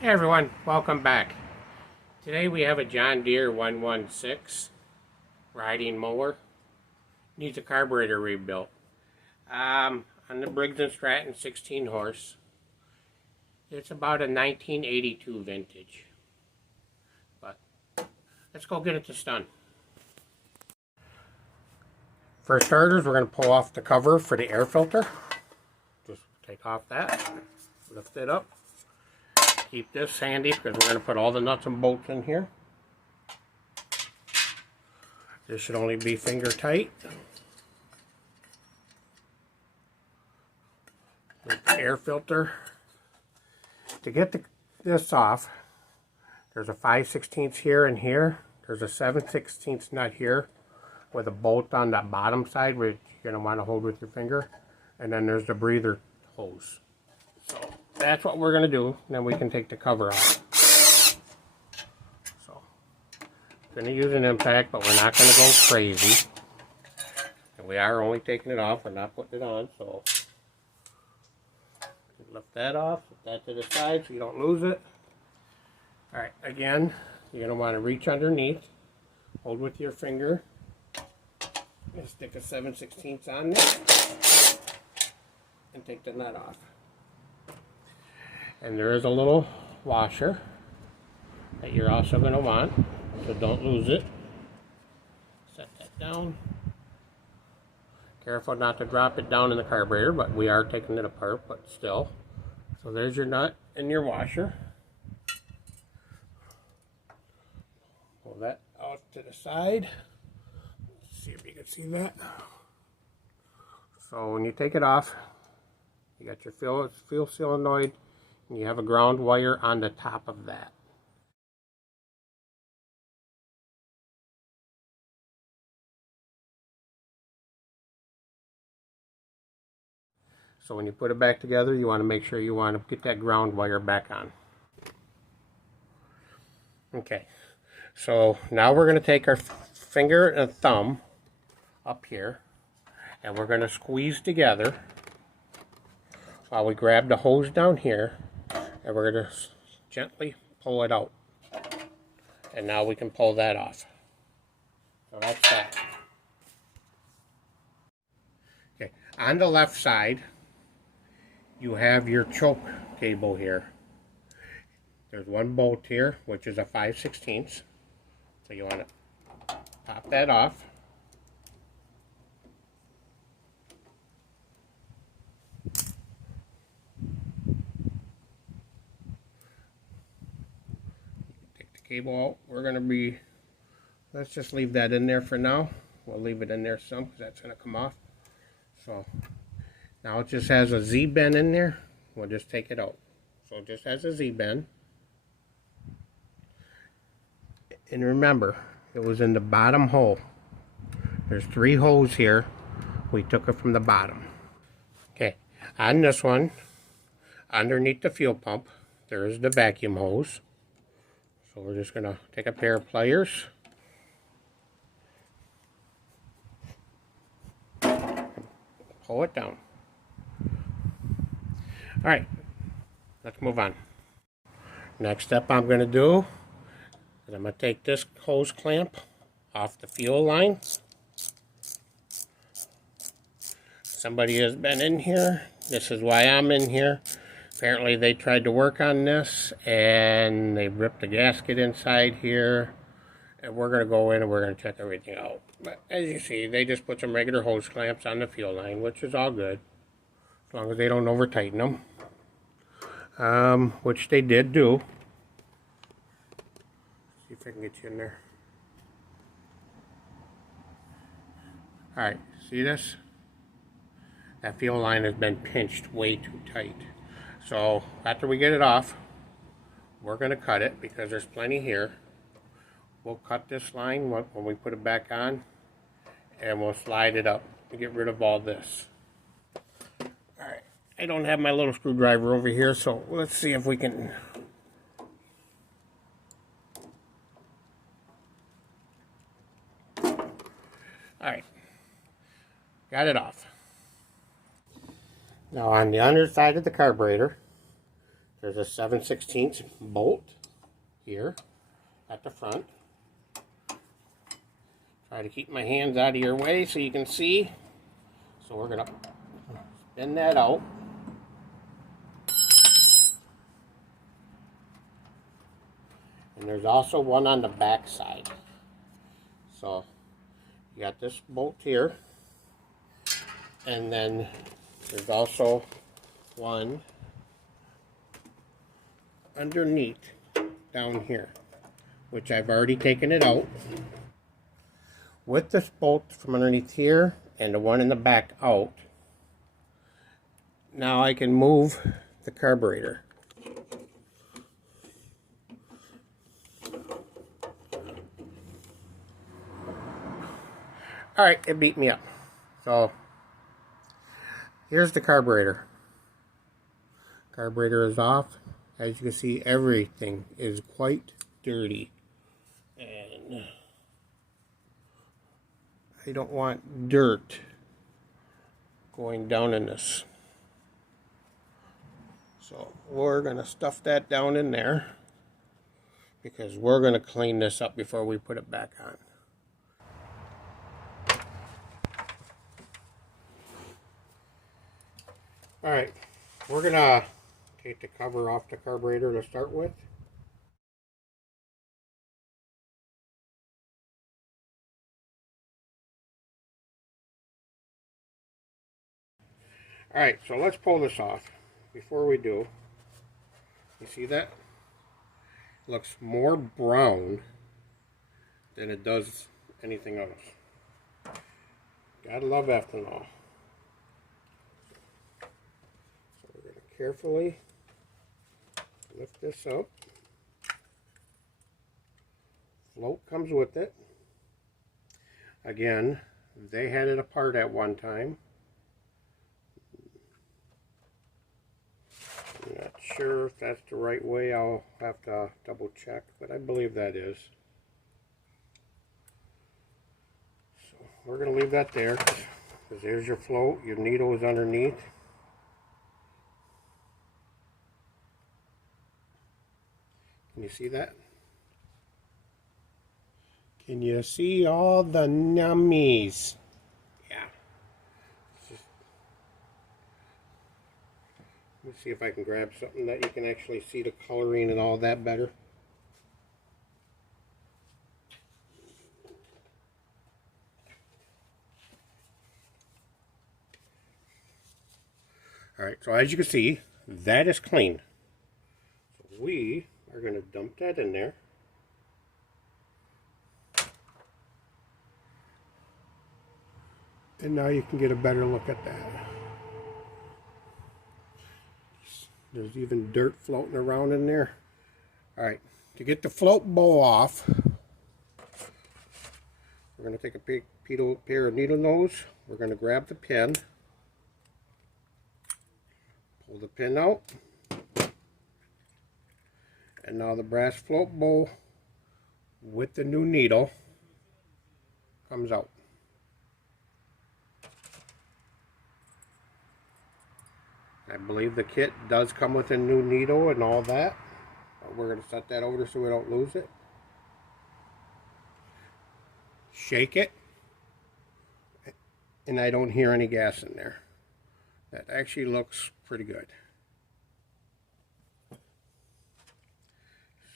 Hey everyone, welcome back. Today we have a John Deere 116 riding mower. Needs a carburetor rebuilt. On the Briggs and Stratton 16 horse. It's about a 1982 vintage. But let's go get it done. For starters, we're going to pull off the cover for the air filter. Just take off that, lift it up. Keep this handy because we're going to put all the nuts and bolts in here. This should only be finger tight. With the air filter. To get this off, there's a 5/16 here and here. There's a 7/16 nut here with a bolt on the bottom side which you're going to want to hold with your finger. And then there's the breather hose. So that's what we're going to do. Then we can take the cover off. So, going to use an impact, but we're not going to go crazy. And we are only taking it off. We're not putting it on. So, lift that off. Put that to the side so you don't lose it. Alright, again, you're going to want to reach underneath. Hold with your finger. And stick a 7/16 on there. And take the nut off. And there is a little washer that you're also going to want, so don't lose it. Set that down. Careful not to drop it down in the carburetor, but we are taking it apart, but still. So there's your nut and your washer. Pull that out to the side. Let's see if you can see that. So when you take it off, you got your fuel solenoid. And you have a ground wire on the top of that. So when you put it back together, you want to make sure you want to get that ground wire back on. Okay, so now we're going to take our finger and thumb up here, and we're going to squeeze together while we grab the hose down here. And we're going to gently pull it out. And now we can pull that off. So that's that. Okay, on the left side, you have your choke cable here. There's one bolt here, which is a 5/16. So you want to pop that off. Cable out. We're going to be, let's just leave that in there for now. We'll leave it in there some because that's going to come off. So now it just has a Z-bend in there. We'll just take it out. So it just has a Z-bend. And remember, it was in the bottom hole. There's 3 holes here. We took it from the bottom. Okay, on this one, underneath the fuel pump, there is the vacuum hose. So we're just going to take a pair of pliers. Pull it down. Alright, let's move on. Next step I'm going to do is I'm going to take this hose clamp off the fuel line. Somebody has been in here. This is why I'm in here. Apparently they tried to work on this and they ripped the gasket inside here, and we're going to go in and we're going to check everything out. But as you see, they just put some regular hose clamps on the fuel line, which is all good as long as they don't over tighten them, which they did do. See if I can get you in there. Alright, see this? That fuel line has been pinched way too tight. So after we get it off, we're going to cut it because there's plenty here. We'll cut this line when we put it back on, and we'll slide it up to get rid of all this. Alright, I don't have my little screwdriver over here, so let's see if we can... Alright, got it off. Now on the underside of the carburetor, There's a 7/16 bolt here at the front. Try to keep my hands out of your way so you can see. So we're going to spin that out. And there's also one on the back side. So you got this bolt here. And then there's also one underneath down here, which I've already taken it out. With this bolt from underneath here and the one in the back out, now I can move the carburetor. Alright, it beat me up. So, here's the carburetor. Carburetor is off. As you can see, everything is quite dirty. And I don't want dirt going down in this. So we're going to stuff that down in there because we're going to clean this up before we put it back on. Alright, we're going to take the cover off the carburetor to start with. Alright, so let's pull this off. Before we do, you see that? It looks more brown than it does anything else. Gotta love ethanol. So we're going to carefully lift this up. Float comes with it. Again, they had it apart at one time. I'm not sure if that's the right way. I'll have to double check, but I believe that is. So we're going to leave that there because there's your float. Your needle is underneath. Can you see that? Can you see all the nummies? Yeah. Let me see if I can grab something that you can actually see the coloring and all that better. Alright, so as you can see, that is clean. So we are going to dump that in there. And now you can get a better look at that. There's even dirt floating around in there. Alright, to get the float bowl off, we're going to take a pair of needle nose. We're going to grab the pin. Pull the pin out. And now the brass float bowl with the new needle comes out. I believe the kit does come with a new needle and all that. But we're going to set that over so we don't lose it. Shake it. And I don't hear any gas in there. That actually looks pretty good.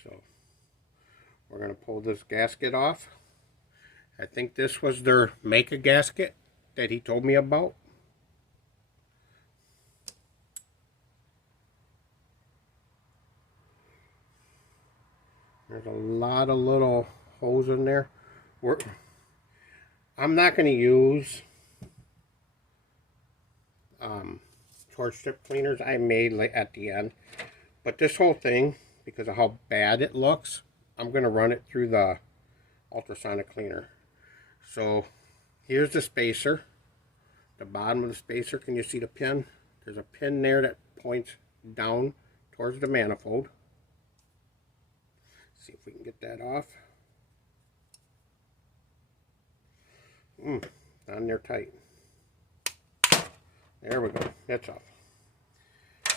So we're going to pull this gasket off. I think this was their make-a gasket that he told me about. There's a lot of little holes in there. I'm not going to use torch strip cleaners. I made at the end. But this whole thing, because of how bad it looks, I'm going to run it through the ultrasonic cleaner. So here's the spacer. The bottom of the spacer, can you see the pin? There's a pin there that points down towards the manifold. See if we can get that off. On there tight. There we go. That's off.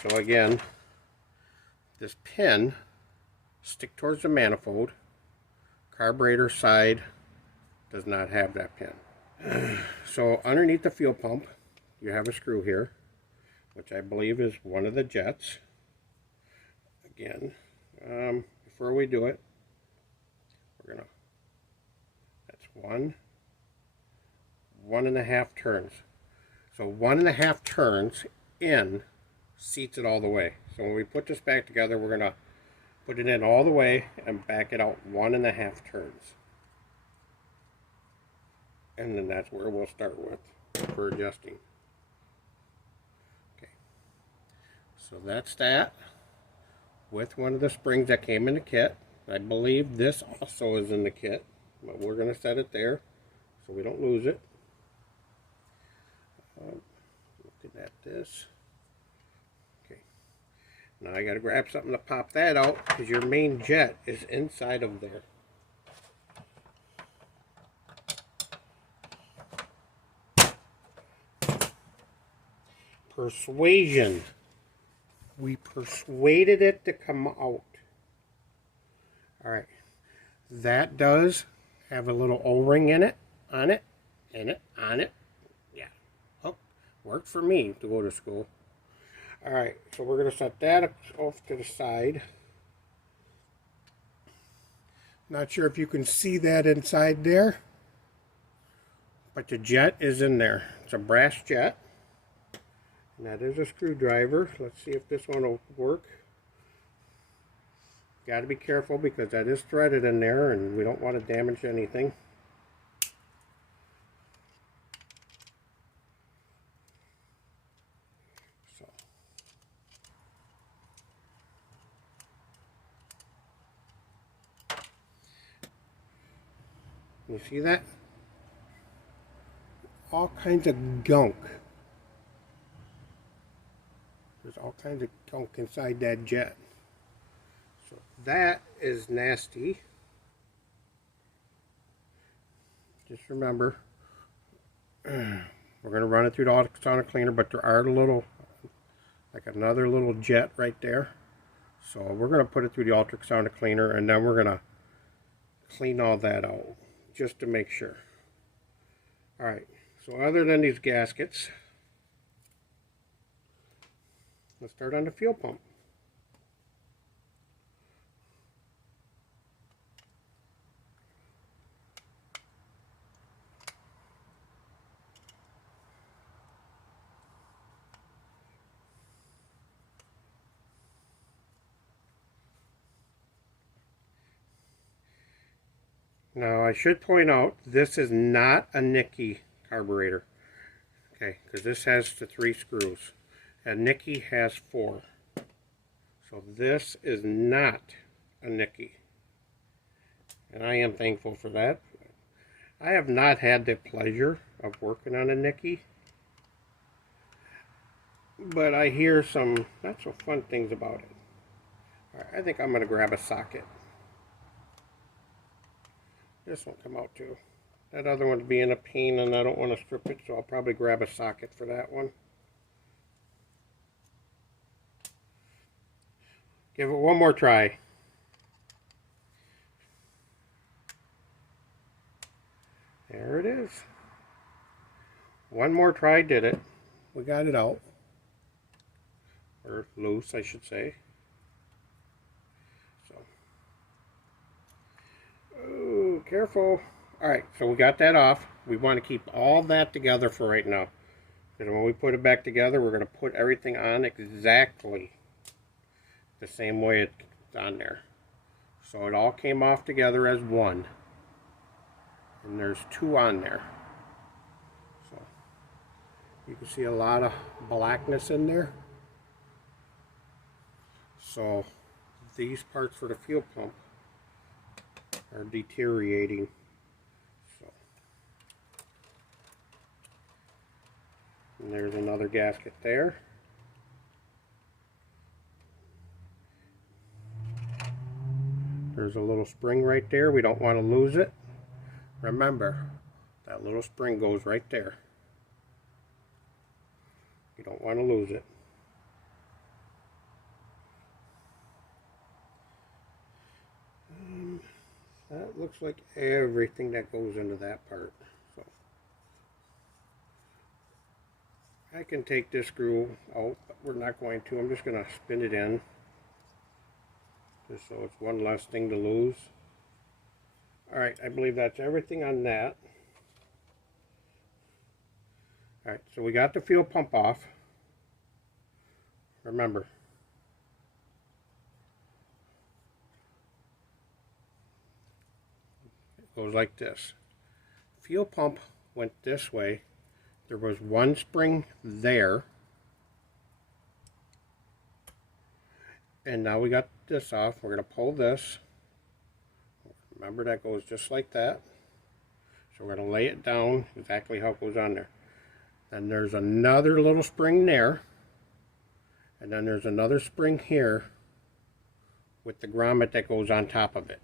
So again, this pin stick towards the manifold. Carburetor side does not have that pin. So underneath the fuel pump, you have a screw here, which I believe is one of the jets. Again, before we do it, we're gonna, that's 1.5 turns. So 1.5 turns in seats it all the way. So when we put this back together, we're gonna put it in all the way and back it out 1.5 turns. And then that's where we'll start with for adjusting. Okay, so that's that with one of the springs that came in the kit. I believe this also is in the kit, but we're going to set it there so we don't lose it. Looking at this. Okay, now I got to grab something to pop that out because your main jet is inside of there. Persuasion. We persuaded it to come out. Alright. That does have a little O-ring in it, on it. Yeah. Oh, worked for me to go to school. Alright, so we're going to set that off to the side. Not sure if you can see that inside there, but the jet is in there. It's a brass jet. And that is a screwdriver. Let's see if this one will work. Got to be careful because that is threaded in there and we don't want to damage anything. So. You see that? All kinds of gunk. There's all kinds of gunk inside that jet. So that is nasty. Just remember, we're going to run it through the ultrasonic cleaner, but there are like another little jet right there. So we're going to put it through the ultrasonic cleaner and then we're going to clean all that out just to make sure. Alright, so other than these gaskets, let's start on the fuel pump. Now I should point out this is not a Nicky carburetor. Okay, because this has the 3 screws. And Nicky has 4. So this is not a Nicky. And I am thankful for that. I have not had the pleasure of working on a Nicky. But I hear some not so fun things about it. Alright, I think I'm going to grab a socket. This one come out too. That other one's being a pain and I don't want to strip it, so I'll probably grab a socket for that one. Give it one more try. There it is. One more try did it. We got it out. Or loose, I should say. So. Oh, careful. Alright, so we got that off. We want to keep all that together for right now. And when we put it back together, we're going to put everything on exactly the same way it's on there. So it all came off together as one. And there's 2 on there. So you can see a lot of blackness in there. So these parts for the fuel pump are deteriorating. So, and there's another gasket there. There's a little spring right there. We don't want to lose it. Remember, that little spring goes right there. You don't want to lose it. it looks like everything that goes into that part. So I can take this screw out, but we're not going to. I'm just going to spin it in, just so it's one less thing to lose. Alright, I believe that's everything on that. Alright, so we got the fuel pump off. Remember, it goes like this. Fuel pump went this way. There was one spring there. And now we got this off. We're going to pull this. Remember, that goes just like that. So we're going to lay it down exactly how it goes on there. Then there's another little spring there. And then there's another spring here with the grommet that goes on top of it.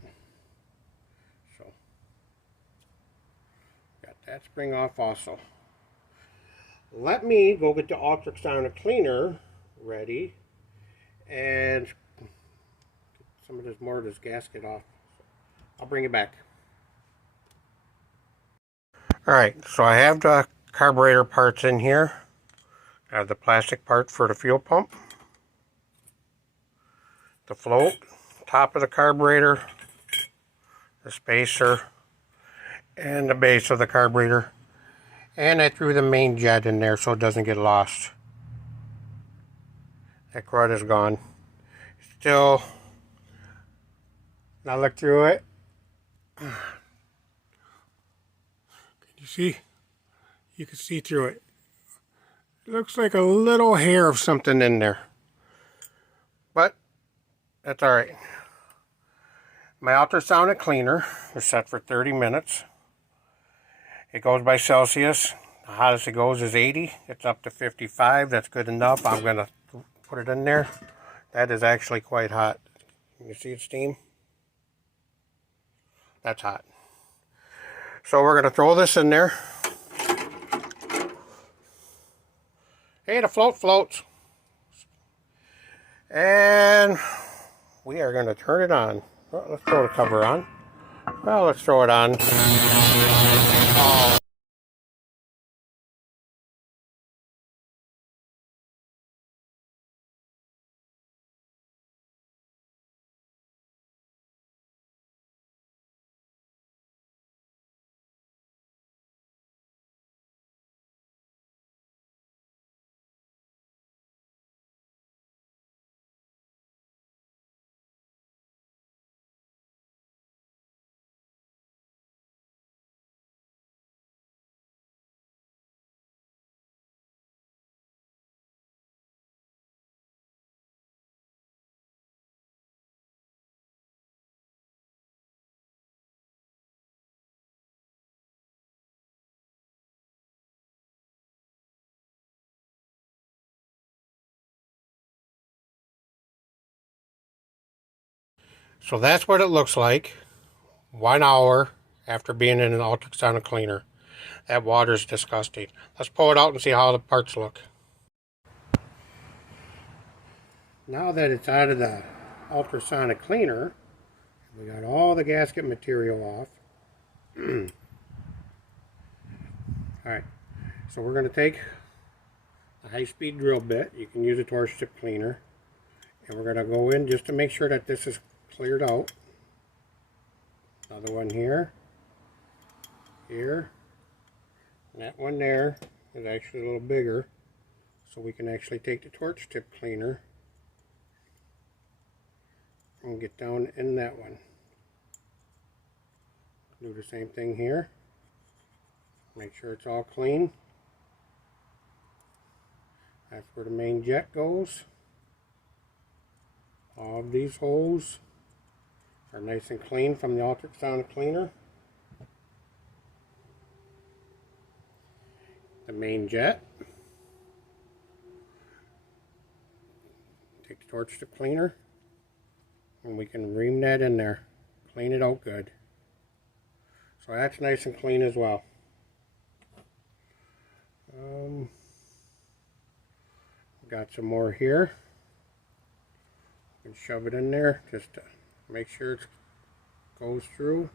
So, got that spring off also. Let me go get the ultrasonic cleaner ready and get some of this more of this gasket off. I'll bring it back. Alright, so I have the carburetor parts in here. I have the plastic part for the fuel pump, the float, top of the carburetor, the spacer, and the base of the carburetor. And I threw the main jet in there so it doesn't get lost. That crud is gone. Still, now look through it. Can you see? You can see through it. It looks like a little hair of something in there. But that's alright. My ultrasonic cleaner is set for 30 minutes. It goes by Celsius. The hottest it goes is 80. It's up to 55. That's good enough. I'm going to put it in there. That is actually quite hot. Can you see it steam? That's hot. So we're going to throw this in there. Hey, the float floats. And we are going to turn it on. Well, let's throw the cover on. Well, let's throw it on. Oh. So that's what it looks like 1 hour after being in an ultrasonic cleaner. That water's disgusting. Let's pull it out and see how the parts look. Now that it's out of the ultrasonic cleaner, we got all the gasket material off. Alright, so we're going to take a high-speed drill bit. You can use a torch tip cleaner. And we're going to go in just to make sure that this is cleared out. Another one here. Here. And that one there is actually a little bigger. So we can actually take the torch tip cleaner and get down in that one. Do the same thing here. Make sure it's all clean. That's where the main jet goes. All of these holes are nice and clean from the ultrasonic cleaner. The main jet. Take the torch tip cleaner and we can ream that in there. Clean it out good. So that's nice and clean as well. Got some more here. You can shove it in there just to make sure it goes through.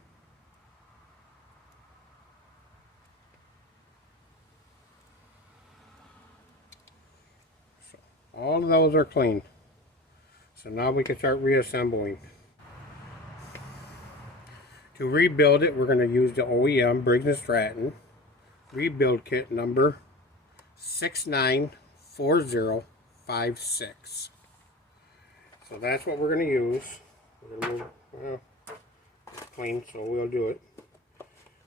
All of those are clean. So now we can start reassembling. To rebuild it, we're going to use the OEM Briggs and Stratton rebuild kit number 694056. So that's what we're going to use. We're going to move, well, it's clean, so we'll do it.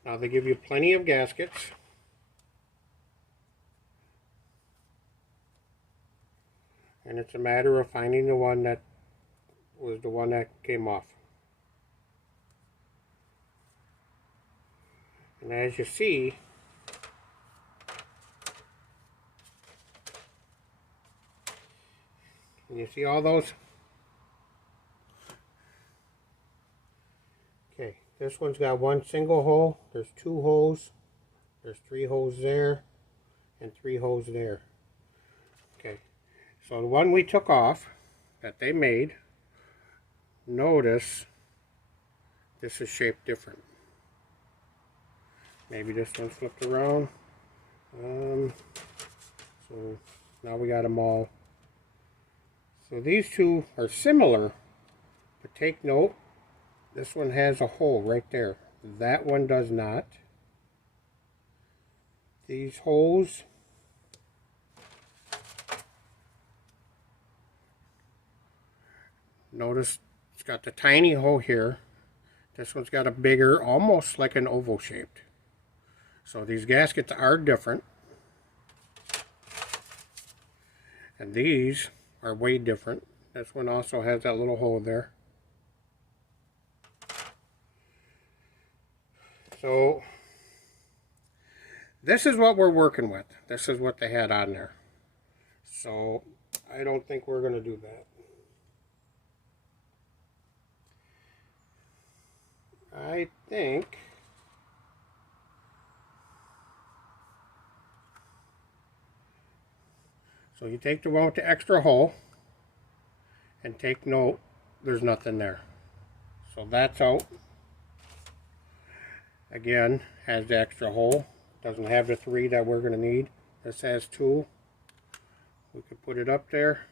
Now they give you plenty of gaskets. And it's a matter of finding the one that was the one that came off. And as you see, you see all those? Okay, this one's got one single hole, there's 2 holes, there's 3 holes there, and 3 holes there. Okay, so the one we took off, that they made, notice this is shaped different. Maybe this one's flipped around. So now we got them all. So these two are similar, but take note, this one has a hole right there. That one does not. These holes, notice it's got the tiny hole here. This one's got a bigger, almost like an oval shaped. So these gaskets are different. And these are way different. This one also has that little hole there. So this is what we're working with. This is what they had on there. So I don't think we're going to do that. I think so. You take the one with the extra hole and take note, there's nothing there. So that's out. Again, has the extra hole. Doesn't have the 3 that we're going to need. This has 2. We could put it up there.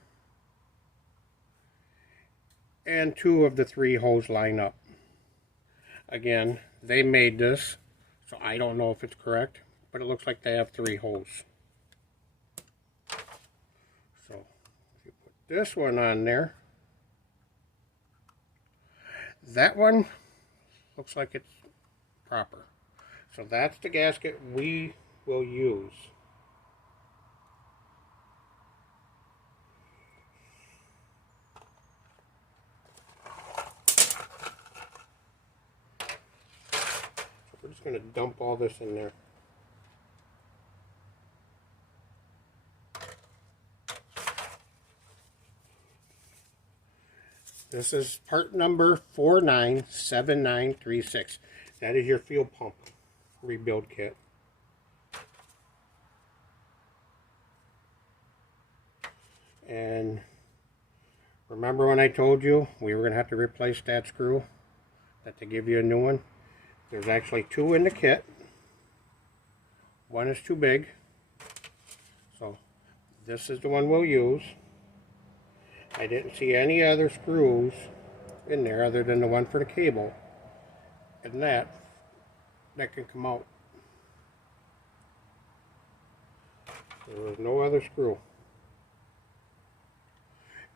And 2 of the 3 holes line up. Again, they made this, so I don't know if it's correct, but it looks like they have 3 holes. So, if you put this one on there, that one looks like it's proper. So that's the gasket we will use. We're just going to dump all this in there. This is part number 497936. That is your fuel pump rebuild kit. And remember when I told you we were going to have to replace that screw, that they give you a new one? There's actually 2 in the kit. One is too big. So this is the one we'll use. I didn't see any other screws in there other than the one for the cable. And that can come out. There was no other screw.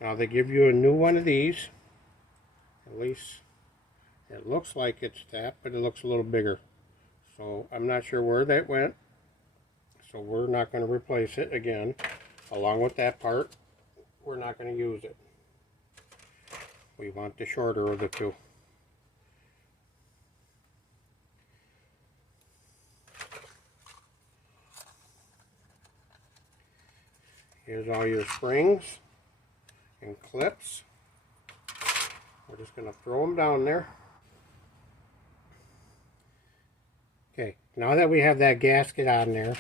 Now they give you a new one of these. At least it looks like it's that, but it looks a little bigger. So I'm not sure where that went. So we're not going to replace it again. Along with that part, we're not going to use it. We want the shorter of the 2. Here's all your springs and clips. We're just going to throw them down there. Okay, now that we have that gasket on there,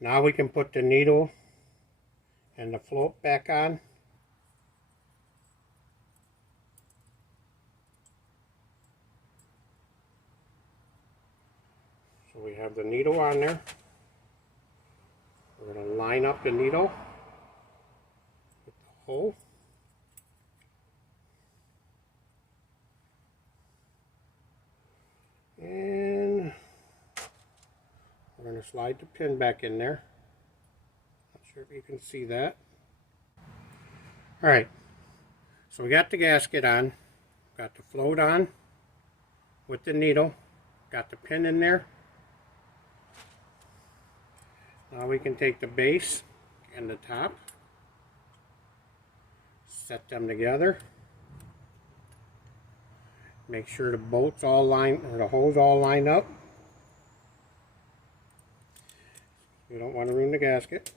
now we can put the needle and the float back on. So we have the needle on there. We're going to line up the needle pull. And we're going to slide the pin back in there. Not sure if you can see that. Alright, so we got the gasket on, got the float on with the needle, got the pin in there. Now we can take the base and the top, set them together, make sure the bolts all line, or the holes all line up. We don't want to ruin the gasket,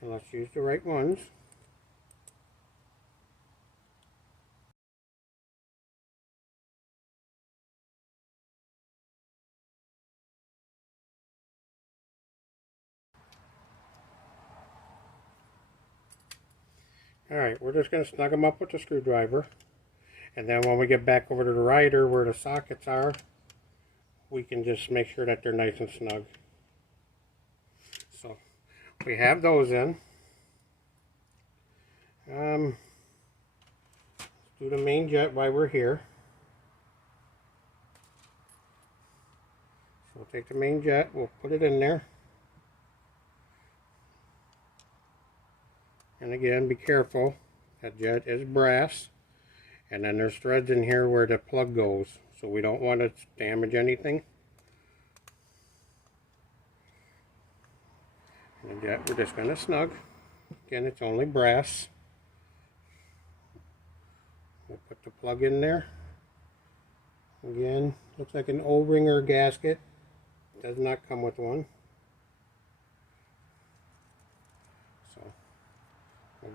and let's use the right ones. Alright, we're just going to snug them up with the screwdriver, and then when we get back over to the rider where the sockets are, we can just make sure that they're nice and snug. So we have those in. Let's do the main jet while we're here. So we'll take the main jet, we'll put it in there. And again, be careful, that jet is brass, and then there's threads in here where the plug goes, so we don't want to damage anything. And the jet we're just going to snug. Again, it's only brass. We'll put the plug in there. Again, looks like an O-ringer gasket. Does not come with one.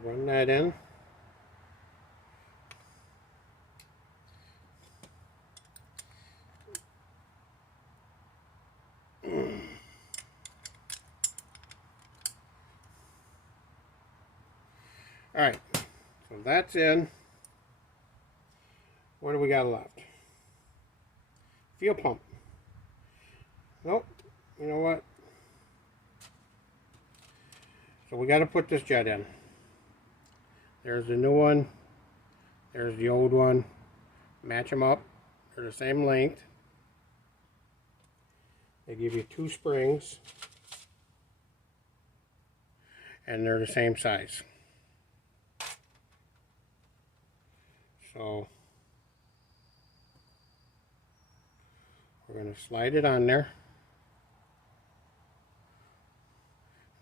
We'll run that in. Alright, so that's in. What do we got left? Fuel pump. Nope, you know what? So we got to put this jet in. There's the new one, there's the old one. Match them up, they're the same length. They give you 2 springs, and they're the same size. So we're going to slide it on there.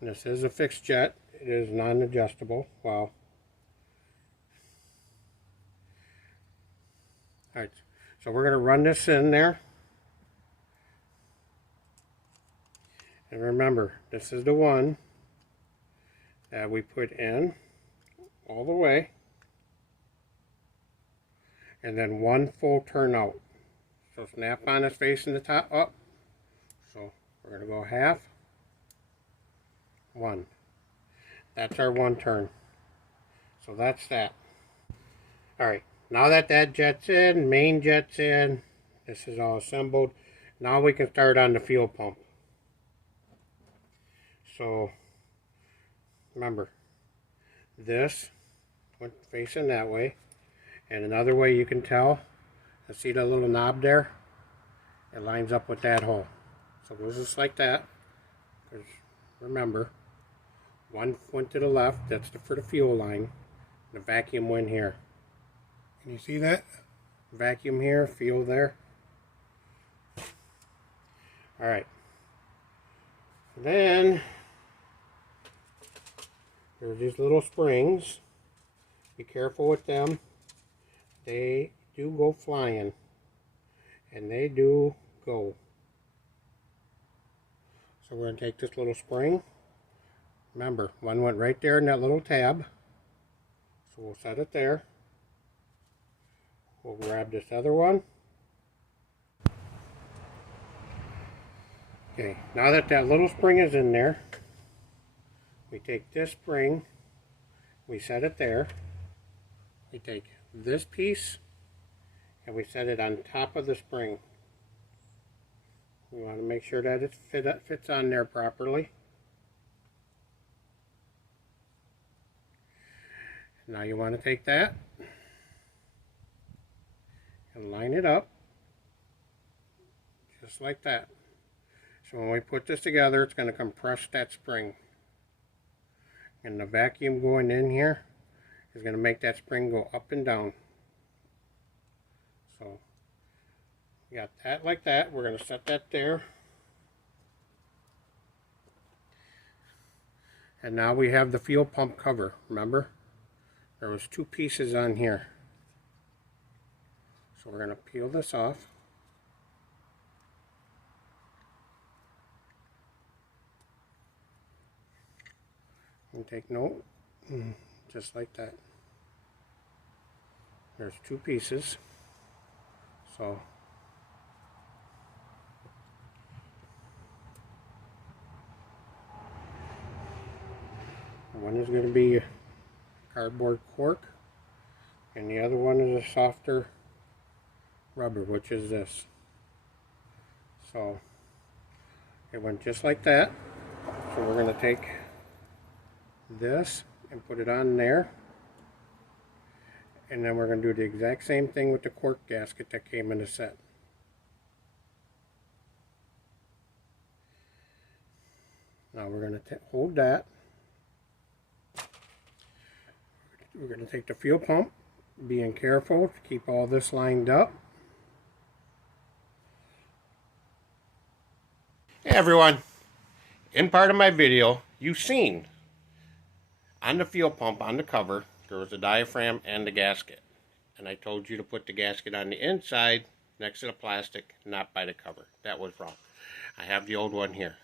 And this is a fixed jet, it is non-adjustable. Wow. Alright, so we're going to run this in there. And remember, this is the one that we put in all the way. And then 1 full turn out. So snap-on is facing the top up. So we're going to go half. 1. That's our 1 turn. So that's that. Alright. Now that that jet's in, main jet's in, this is all assembled, now we can start on the fuel pump. So, remember, this went facing that way, and another way you can tell, see the little knob there? It lines up with that hole. So it goes just like that, because remember, 1 went to the left, that's for the fuel line, the vacuum went here. Can you see that? Vacuum here, fuel there. Alright. Then, there's these little springs. Be careful with them. They do go flying. And they do go. So we're going to take this little spring. Remember, 1 went right there in that little tab. So we'll set it there. We'll grab this other one. Okay, now that that little spring is in there, we take this spring, we set it there. We take this piece and we set it on top of the spring. We want to make sure that it fits on there properly. Now you want to take that and line it up just like that. So when we put this together, it's going to compress that spring. And the vacuum going in here is going to make that spring go up and down. So we got that like that. We're going to set that there. And now we have the fuel pump cover. Remember? There was 2 pieces on here. So we're going to peel this off. And take note, just like that. There's 2 pieces. So one is going to be cardboard cork, and the other one is a softer rubber, which is this. So it went just like that. So we're going to take this and put it on there, and then we're going to do the exact same thing with the cork gasket that came in the set. Now we're going to hold that. We're going to take the fuel pump, being careful to keep all this lined up. Hey everyone, in part of my video you've seen on the fuel pump, on the cover, there was a diaphragm and the gasket. And I told you to put the gasket on the inside next to the plastic, not by the cover. That was wrong. I have the old one here.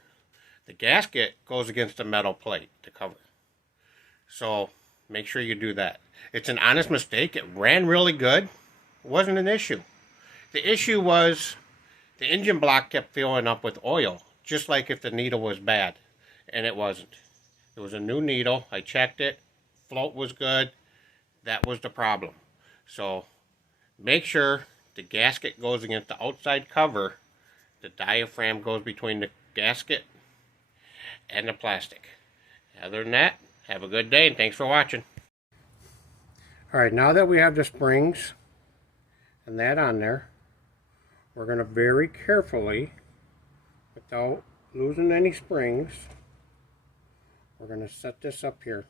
The gasket goes against the metal plate, the cover. So make sure you do that. It's an honest mistake. It ran really good. It wasn't an issue. The issue was the engine block kept filling up with oil, just like if the needle was bad. And it wasn't. It was a new needle. I checked it. Float was good. That was the problem. So make sure the gasket goes against the outside cover. The diaphragm goes between the gasket and the plastic. Other than that, have a good day and thanks for watching. Alright, now that we have the springs and that on there, we're going to very carefully, without losing any springs, we're going to set this up here.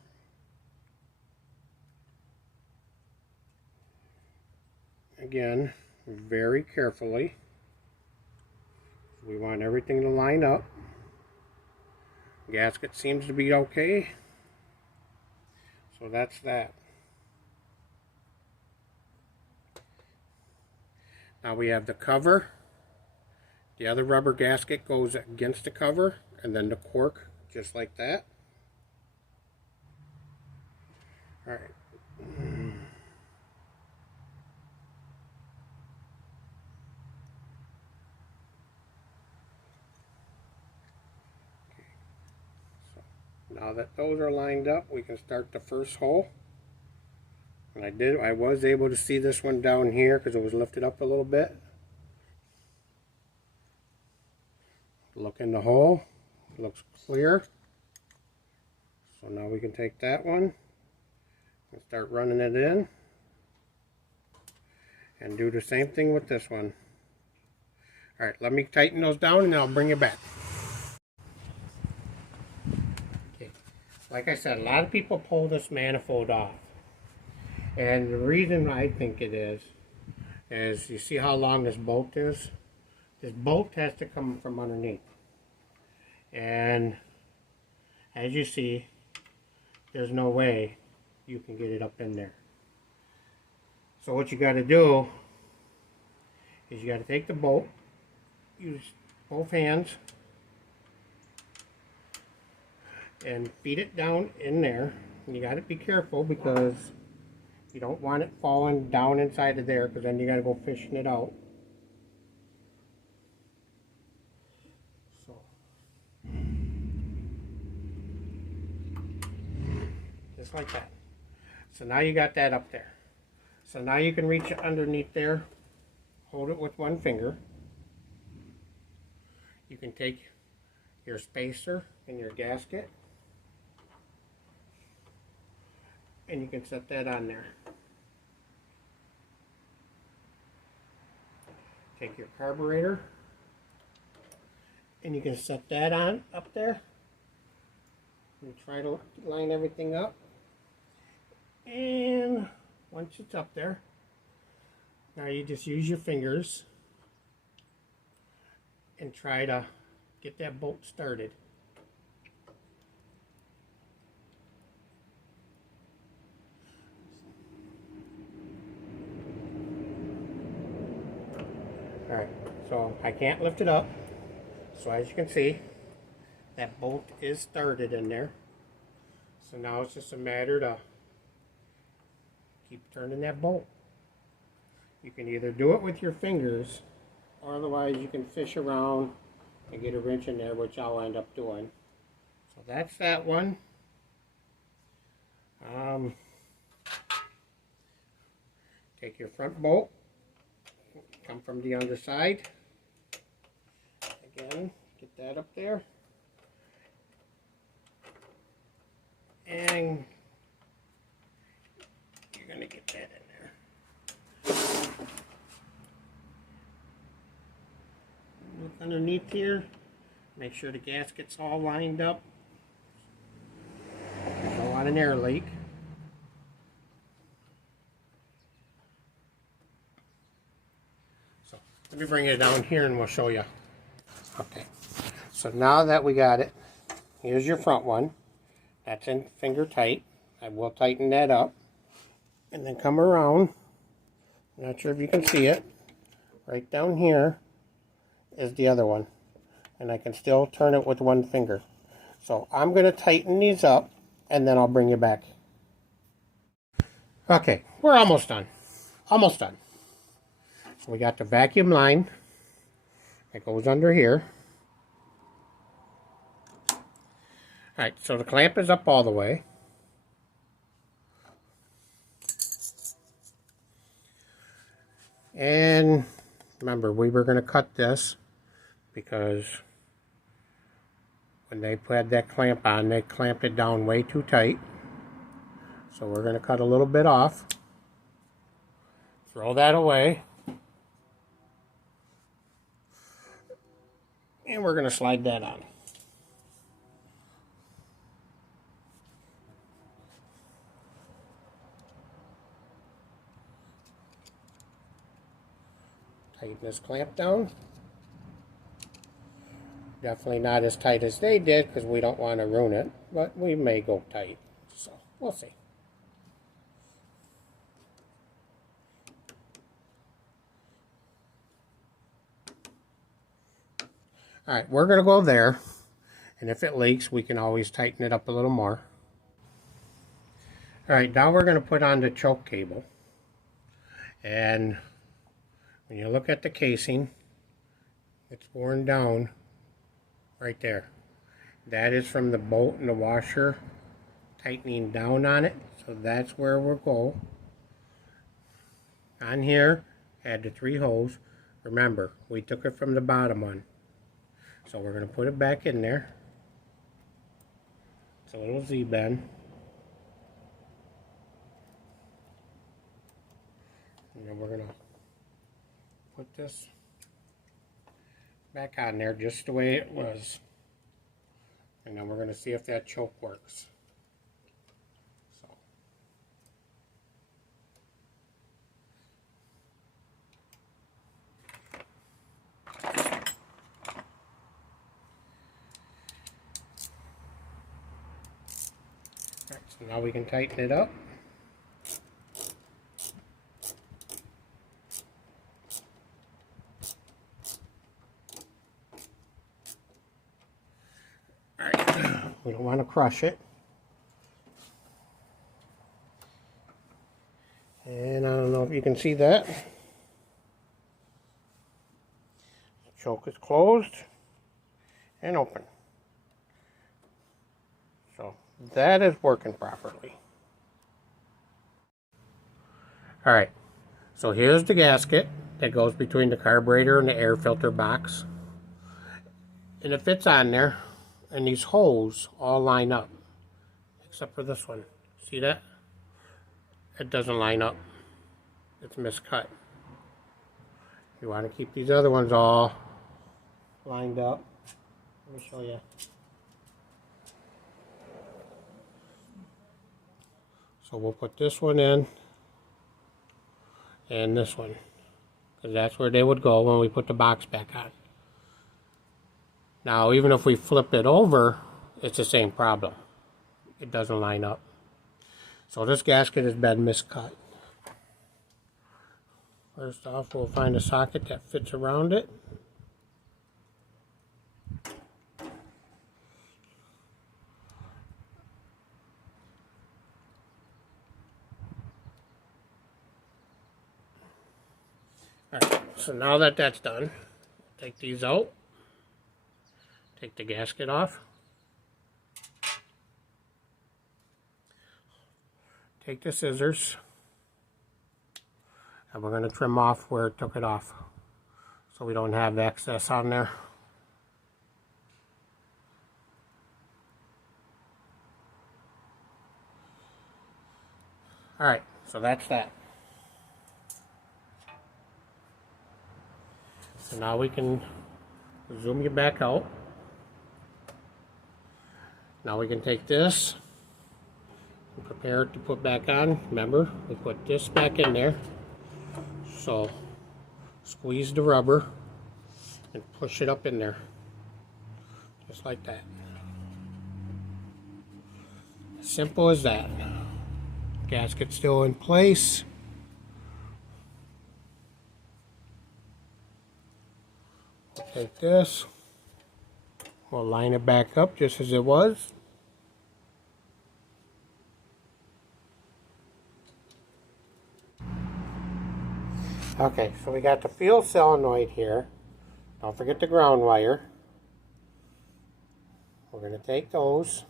Again, very carefully. We want everything to line up. Gasket seems to be okay. So that's that. Now we have the cover. The other rubber gasket goes against the cover, and then the cork, just like that. All right. Now that those are lined up, we can start the first hole. And I was able to see this one down here because it was lifted up a little bit. Look in the hole, it looks clear. So now we can take that one and start running it in. And do the same thing with this one. Alright, let me tighten those down and then I'll bring you back. Okay, like I said, a lot of people pull this manifold off. And the reason I think it is you see how long this bolt is? This bolt has to come from underneath. And as you see, there's no way you can get it up in there. So what you got to do is you got to take the bolt, use both hands, and feed it down in there. And you got to be careful because you don't want it falling down inside of there, because then you got to go fishing it out. So, just like that. So now you got that up there. So now you can reach underneath there, hold it with one finger. You can take your spacer and your gasket and you can set that on there. Take your carburetor and you can set that on up there and try to line everything up. And once it's up there, now you just use your fingers and try to get that bolt started. Alright, so I can't lift it up. So as you can see, that bolt is started in there. So now it's just a matter to keep turning that bolt. You can either do it with your fingers, or otherwise you can fish around and get a wrench in there, which I'll end up doing. So that's that one. Take your front bolt, come from the underside. Again, get that up there. And you're going to get that in there. Look underneath here. Make sure the gasket's all lined up. You don't want an air leak. So let me bring it down here and we'll show you. Okay, so now that we got it, here's your front one. That's in finger tight. I will tighten that up. And then come around. Not sure if you can see it. Right down here is the other one. And I can still turn it with one finger. So I'm going to tighten these up and then I'll bring you back. Okay, we're almost done. Almost done. So we got the vacuum line. It goes under here. Alright, so the clamp is up all the way. And remember, we were going to cut this because when they had that clamp on, they clamped it down way too tight. So we're going to cut a little bit off. Throw that away. And we're going to slide that on. Tighten this clamp down. Definitely not as tight as they did because we don't want to ruin it, but we may go tight. So we'll see. Alright, we're going to go there, and if it leaks, we can always tighten it up a little more. Alright, now we're going to put on the choke cable. And when you look at the casing, it's worn down right there. That is from the bolt and the washer tightening down on it, so that's where we'll go. On here, add the 3 holes. Remember, we took it from the bottom one. So we're going to put it back in there. It's a little Z-bend. And then we're going to put this back on there just the way it was. And then we're going to see if that choke works. So. Alright, so now we can tighten it up. We don't want to crush it. And I don't know if you can see that. The choke is closed and open. So that is working properly. Alright, so here's the gasket that goes between the carburetor and the air filter box. And it fits on there. And these holes all line up, except for this one. See that? it doesn't line up. It's miscut. You want to keep these other ones all lined up. Let me show you. So we'll put this one in and this one, because that's where they would go when we put the box back on. Now even if we flip it over, it's the same problem. It doesn't line up. So this gasket has been miscut. First off, we'll find a socket that fits around it. Alright, so now that that's done, take these out, take the gasket off, take the scissors, and we're going to trim off where it took it off so we don't have excess on there. Alright, so that's that. So now we can zoom you back out. Now we can take this and prepare it to put back on. Remember, we put this back in there. So squeeze the rubber and push it up in there. Just like that. Simple as that. Gasket's still in place. Take this, we'll line it back up just as it was. Okay, so we got the field solenoid here. Don't forget the ground wire. We're going to take those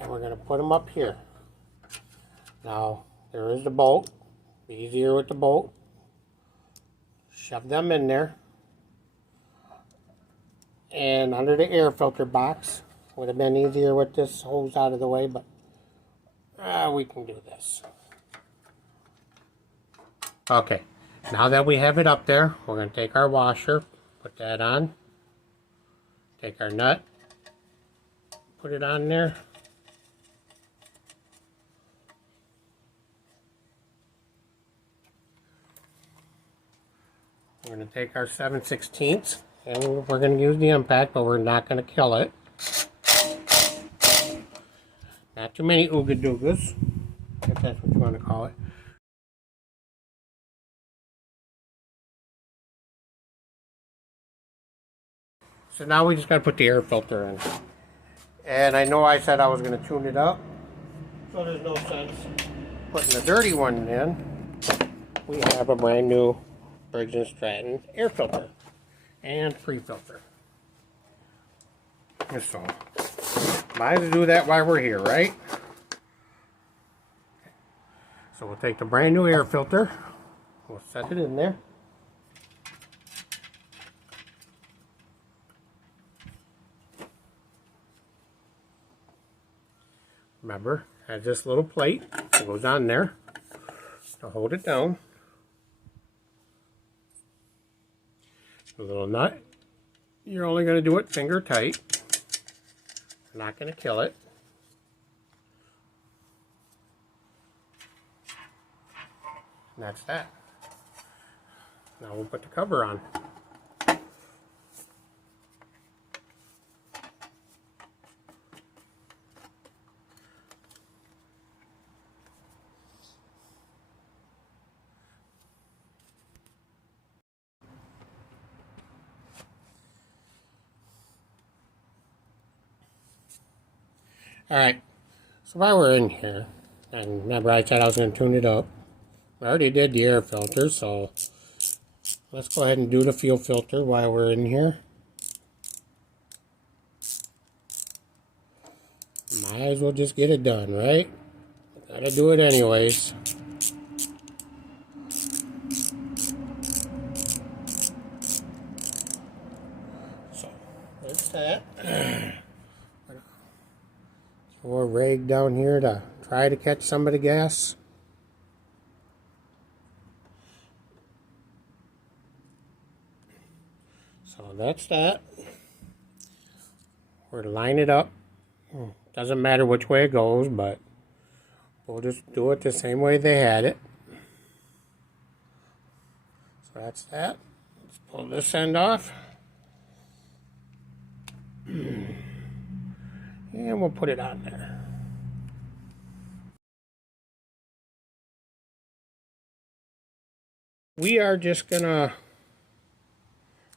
and we're going to put them up here. Now, there is the bolt. Be easier with the bolt. Shove them in there. And under the air filter box, would have been easier with this hose out of the way, but we can do this. Okay, now that we have it up there, we're going to take our washer, put that on, take our nut, put it on there. We're going to take our 7/16 and we're going to use the impact, but we're not going to kill it. Not too many ooga doogas, if that's what you want to call it. So now we just got to put the air filter in. And I know I said I was going to tune it up, so there's no sense putting the dirty one in. We have a brand new Briggs and Stratton air filter and pre-filter. So, might as well do that while we're here, right? So we'll take the brand new air filter, we'll set it in there. Remember, it has this little plate that goes on there to hold it down. A little nut. You're only going to do it finger tight. You're not going to kill it. And that's that. Now we'll put the cover on. Alright, so while we're in here, and remember I said I was going to tune it up. I already did the air filter, so let's go ahead and do the fuel filter while we're in here. Might as well just get it done, right? Gotta do it anyways. So, there's that. More rag down here to try to catch some of the gas. So that's that. We're to line it up. Doesn't matter which way it goes, but we'll just do it the same way they had it. So that's that. Let's pull this end off. And we'll put it on there. We are just gonna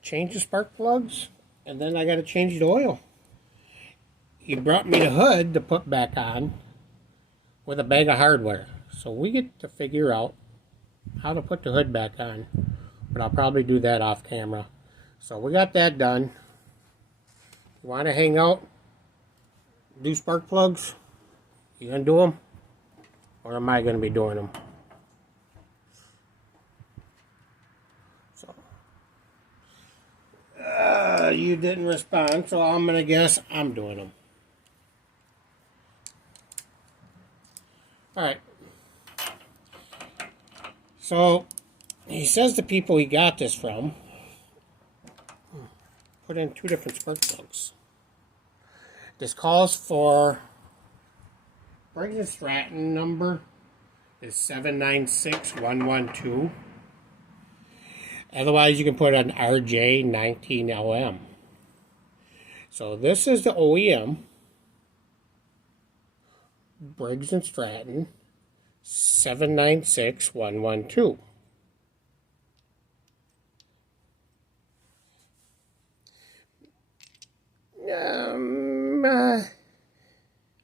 change the spark plugs, and then I gotta change the oil. He brought me the hood to put back on with a bag of hardware. So we get to figure out how to put the hood back on, but I'll probably do that off camera. So we got that done. You want to hang out, do spark plugs? You gonna do them? Or am I gonna be doing them? So, you didn't respond, so I'm gonna guess I'm doing them. Alright, so he says the people he got this from put in 2 different spark plugs. This calls for Briggs and Stratton number is 796112. Otherwise you can put an RJ19LM. So this is the OEM. Briggs and Stratton 796112.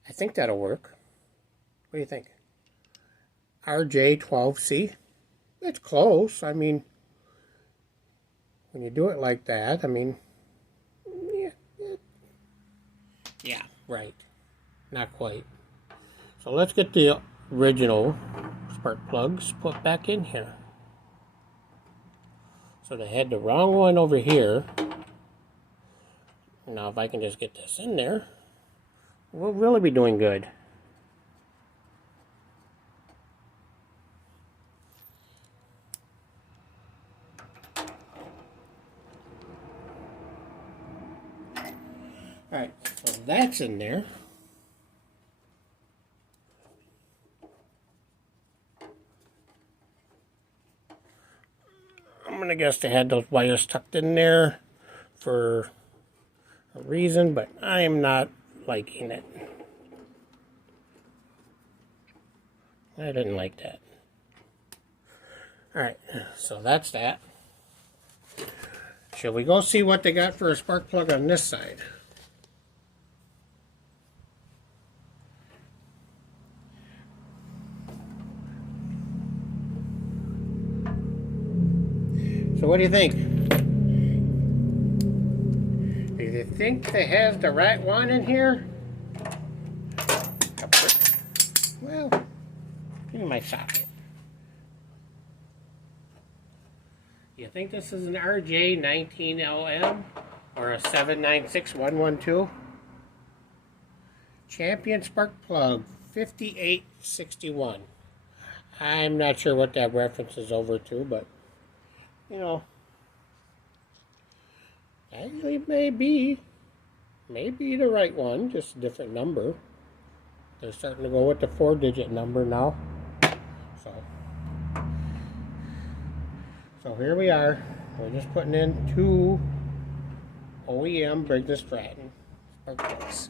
I think that'll work. What do you think? RJ12C. It's close. I mean, when you do it like that, I mean, yeah, right. Not quite. So let's get the original spark plugs put back in here. So they had the wrong one over here. Now if I can just get this in there, we'll really be doing good. Alright, so that's in there. I'm gonna guess they had those wires tucked in there for a reason, but I am not liking it. I didn't like that. Alright, so that's that. Shall we go see what they got for a spark plug on this side? So what do you think? Do you think they have the right one in here? Well, give me my socket. You think this is an RJ19LM or a 796112? Champion spark plug 5861. I'm not sure what that reference is over to, but you know, actually may be the right one, just a different number. They're starting to go with the 4-digit number now. So here we are. We're just putting in 2 OEM Briggs and Stratton spark plugs.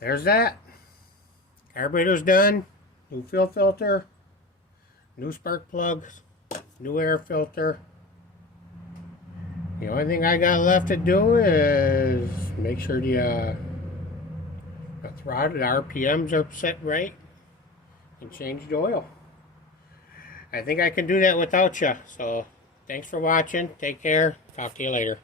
There's that. Carburetor's done. New fuel filter. New spark plugs. New air filter. The only thing I got left to do is make sure the throttle, the RPMs are set right, and change the oil. I think I can do that without you. So thanks for watching. Take care. Talk to you later.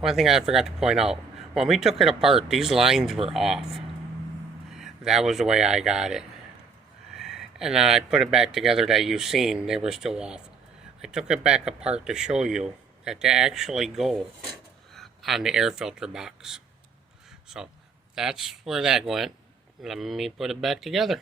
One thing I forgot to point out, when we took it apart, these lines were off. That was the way I got it. And then I put it back together that you've seen, they were still off. I took it back apart to show you that they actually go on the air filter box. So that's where that went. Let me put it back together.